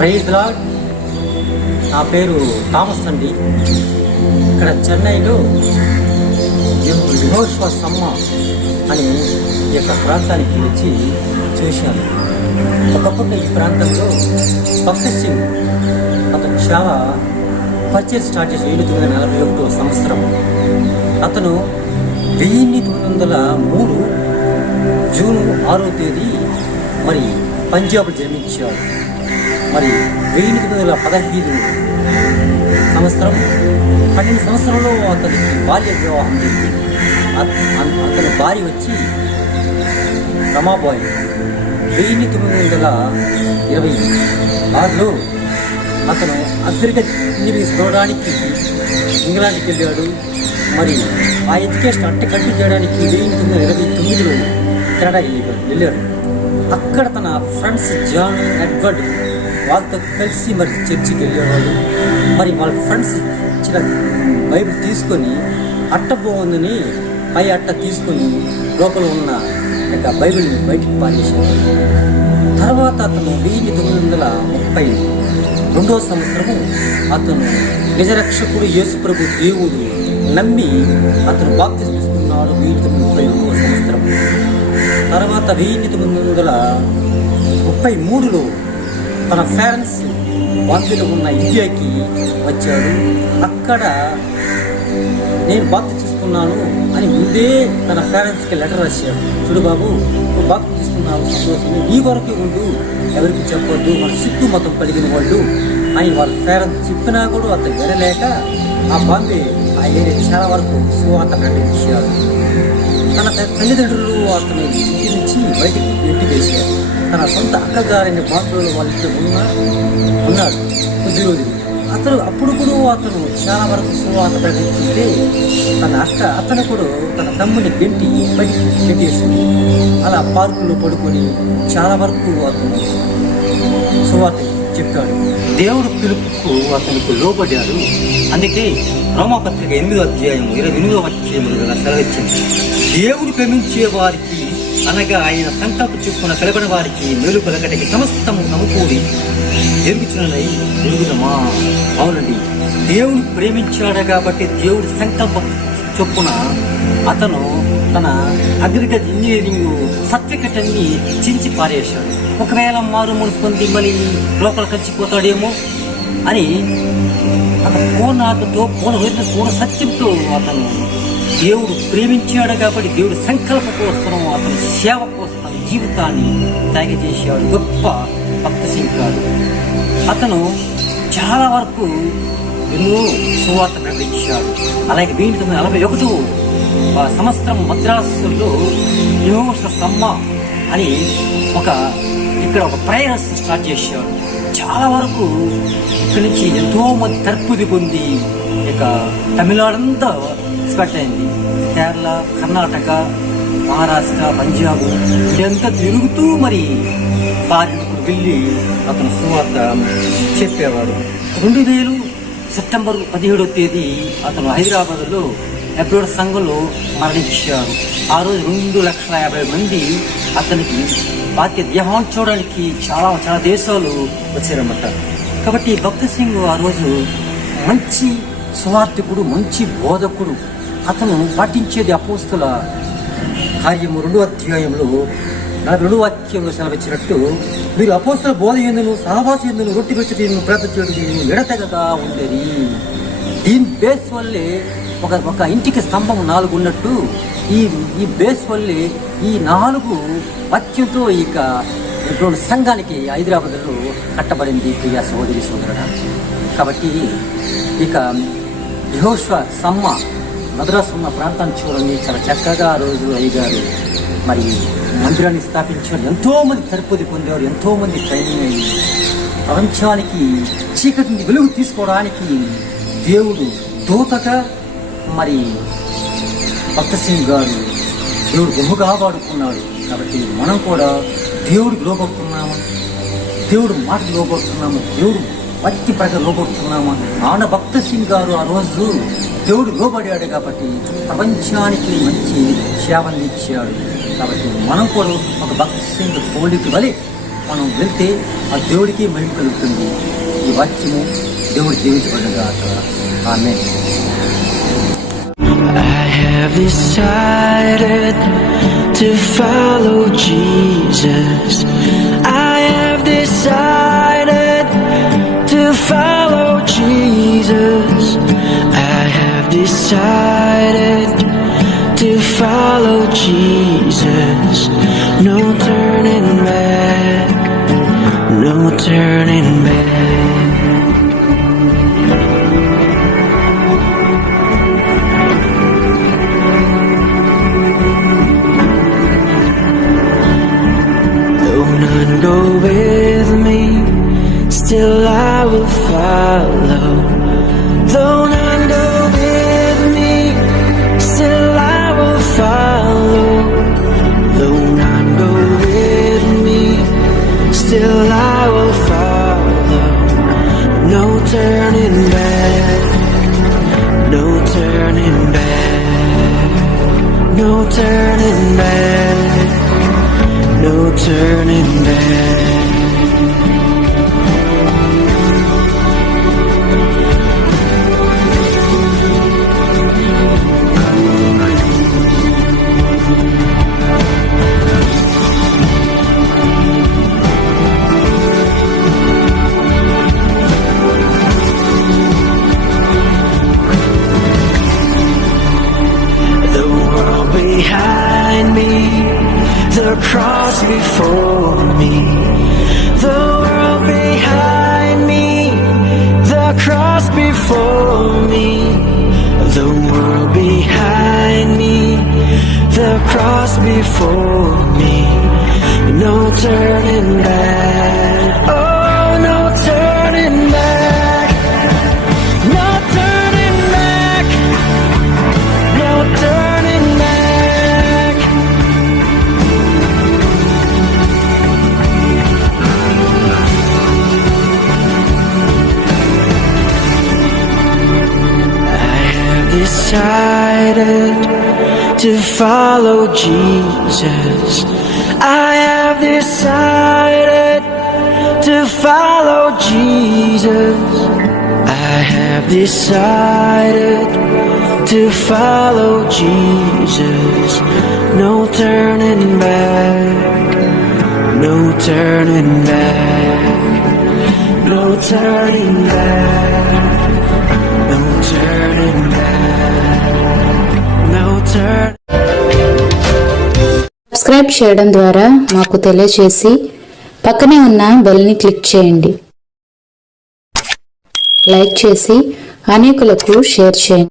Praise lord. నా పేరు Thomas అండి. ఇక్కడ చెన్నైలో యెహోషువ సమ్మ అని ఈ యొక్క ప్రాంతానికి వచ్చి చూశాను. ఒకప్పుడు ఈ ప్రాంతంలో భక్తి సింగ్ అతను చాలా పరిచయం స్టార్ట్ చేసి 1941 సంవత్సరం. అతను 1903 జూన్ 6వ తేదీ మరి పంజాబ్ జన్మించాడు. మరి 1915 సంవత్సరం 12 సంవత్సరంలో అతనికి బాల్య వివాహం జరిగింది. అతని భార్య వచ్చి రమాబాయి. 1926లో అతను అగ్రికల్చర్ ఇంజనీరింగ్ చదవడానికి ఇంగ్లాండ్కి వెళ్ళాడు. మరి ఆ ఎడ్యుకేషన్ కంటిన్యూ చేయడానికి 1929లో కెనడా వెళ్ళాడు. అక్కడ తన ఫ్రెండ్స్ జాన్ ఎడ్వర్డ్ వాళ్ళతో కలిసి మరి చర్చికి వెళ్ళేవాళ్ళు. మరి వాళ్ళ ఫ్రెండ్స్ ఇచ్చిన బైబిల్ తీసుకొని అట్ట బాగుందని పై అట్ట తీసుకొని లోపల ఉన్న బైబిల్ని బయటికి పారేసాడు. తర్వాత అతను 1932వ సంవత్సరము అతను నిజరక్షకుడు యేసుప్రభు దేవుడు నమ్మి అతను బాప్తిసం తీసుకున్నాడు. 1932వ సంవత్సరం. తర్వాత 1933లో తన పేరెంట్స్ బాంబేలో ఉన్న ఇండియాకి వచ్చాడు. అక్కడ నేను బాప్తి తీసుకున్నాను అని ముందే తన పేరెంట్స్కి లెటర్ రాశాడు. చూడు బాబు, నువ్వు బాప్తి తీసుకున్నావు, సంతోషం, నీ వరకే ఉండు, ఎవరికి చెప్పొద్దు, మన సిక్కు మతం కలిగిన వాళ్ళు అని వాళ్ళ పేరెంట్స్ చెప్పినా కూడా అతను వినలేక ఆ బాంబే ఆ ఏరియా చాలా వరకు సువార్త ప్రకటించాడు. తన తల్లిదండ్రులు అతను ఇంటి నుంచి బయటికి వేశారు. తన సొంత అక్కగారిని బాంబేలో వాళ్ళకి ఉన్నాడు కొద్ది రోజులు. అప్పుడు కూడా అతను చాలా వరకు సువార్త ప్రకటించుంటే తన అక్క అతను కూడా తన తమ్ముని గెంటి బయటికి పెట్టేసింది. అలా పార్కులో పడుకొని చాలా వరకు అతను సువార్త చెప్పాడు. దేవుడు పిలుపుకు అతనికి లోబడ్డాడు. అందుకే రోమాపత్రిక 8వ అధ్యాయం 28వ వాక్యములుగా సెలవిచ్చింది. దేవుడు ప్రేమించే వారికి అనగా ఆయన సంకల్ప చొప్పున కలబడిన వారికి మేలు కలగటకి సమస్తము సమకూడి జరుగుచున్నై జరుగుదమా. అవునండి, దేవుడు ప్రేమించాడు కాబట్టి దేవుడి సంకల్ప చొప్పున అతను తన అగ్రికల్చర్ ఇంజనీరింగ్ సర్టిఫికెట్ అన్ని చించి పారేశాడు. ఒకవేళ మారు మనసు పొంది మళ్ళీ లోపల కలిసిపోతాడేమో అని అతను పూర్ణ సత్యంతో అతను దేవుడు ప్రేమించాడు కాబట్టి దేవుడి సంకల్ప కోసం అతని సేవ కోసం తన జీవితాన్ని త్యాగచేసాడు. గొప్ప భక్త సింగ్ గారు. అతను చాలా వరకు ఎన్నో సువార్త ప్రకటించాడు. అలాగే 1941 సంవత్సరం మద్రాసులో యెహోషువ సమ్మ అని ఇక్కడ ఒక ప్రేయర్స్ స్టార్ట్ చేశాడు. చాలా వరకు ఇక్కడి నుంచి ఎంతో మంది తర్పుది పొంది ఇక తమిళనాడంతా స్ప్రెడ్ అయింది. కేరళ, కర్ణాటక, మహారాష్ట్ర, పంజాబ్ ఇదంతా తిరుగుతూ మరి ఫారిన్కు వెళ్ళి అతను సువార్త చెప్పేవాడు. 2000 సెప్టెంబర్ 17వ తేదీ అతను హైదరాబాద్లో ఎబ్రోడ్ సంఘంలో మరణించారు. ఆ రోజు 2,50,000 మంది అతనికి బాధ్యత దేహాన్ని చూడడానికి చాలా దేశాలు వచ్చారన్నమాట. కాబట్టి భక్త సింగ్ ఆ రోజు మంచి సువార్థికుడు, మంచి బోధకుడు. అతను పాటించేది అపోస్తుల కార్యము 2వ అధ్యాయంలో 42వ వాక్యంలో సెలవిచ్చినట్టు, మీరు అపోస్తుల బోధ ఎందును సహవాస ఎందును రొట్టె పెట్టును ప్రార్థన చేయడం ఎడతెగగా ఉండేది. దీని బేస్ వల్లే ఒక ఇంటికి స్తంభం 4 ఉన్నట్టు ఈ బేస్ వల్లే ఈ 4 వాక్యంతో ఇక సంఘానికి హైదరాబాద్లో కట్టబడింది. ప్రియా సహోదరి సోదరుడా. కాబట్టి ఇక యెహోషువ సమ్మ మద్రాసు ఉన్న ప్రాంతాన్ని చూడండి. చాలా చక్కగా ఆ రోజు అయ్యగారు మరి మందిరాన్ని స్థాపించారు. ఎంతోమంది తరపుది పొందేవారు, ఎంతోమంది ట్రైనింగ్ అయ్యి ప్రపంచానికి చీకటిని వెలుగు తీసుకోవడానికి దేవుడు దూతగా మరి భక్త సింగ్ గారు దేవుడు బహుగా వాడుకున్నాడు. కాబట్టి మనం కూడా దేవుడికి లోపడుతున్నాము, దేవుడు మాటకు లోపడుతున్నాము, దేవుడు పత్తి ప్రజలు లోపడుతున్నాము. ఆన భక్త సింగ్ గారు ఆ రోజు దేవుడు లోబడాడు కాబట్టి ప్రపంచానికి మంచి సేవలు ఇచ్చాడు. కాబట్టి మనం కూడా ఒక భక్త సింగ్ పోలిక వలె మనం వెళ్తే ఆ దేవుడికి మహిమ కలుగుతుంది. ఈ వాక్యము దేవుడు జీవించబడినగా. ఆమేన్. I have decided to follow Jesus. I have decided to follow Jesus. I have decided to follow Jesus. No turning back, no turning back. None go with me, still I will follow. Though none go with me, still I will follow. Though none go with me, still I will follow. No turning back, no turning back, no turning back, no turning back. The world behind me, the cross before me. The world behind me, the cross before me. The world behind me, the cross before me. No turning back, oh no turning back, no turning back, no turning back. Decided to follow Jesus. I have decided to follow Jesus. I have decided to follow Jesus. No turning back, no turning back, no turning back, no turning back, no turning. Subscribe చేయడం ద్వారా మాకు తెలియజేసి పక్కనే ఉన్న bell ని click చేయండి. Like చేసి అనేకులకు షేర్ చేయండి.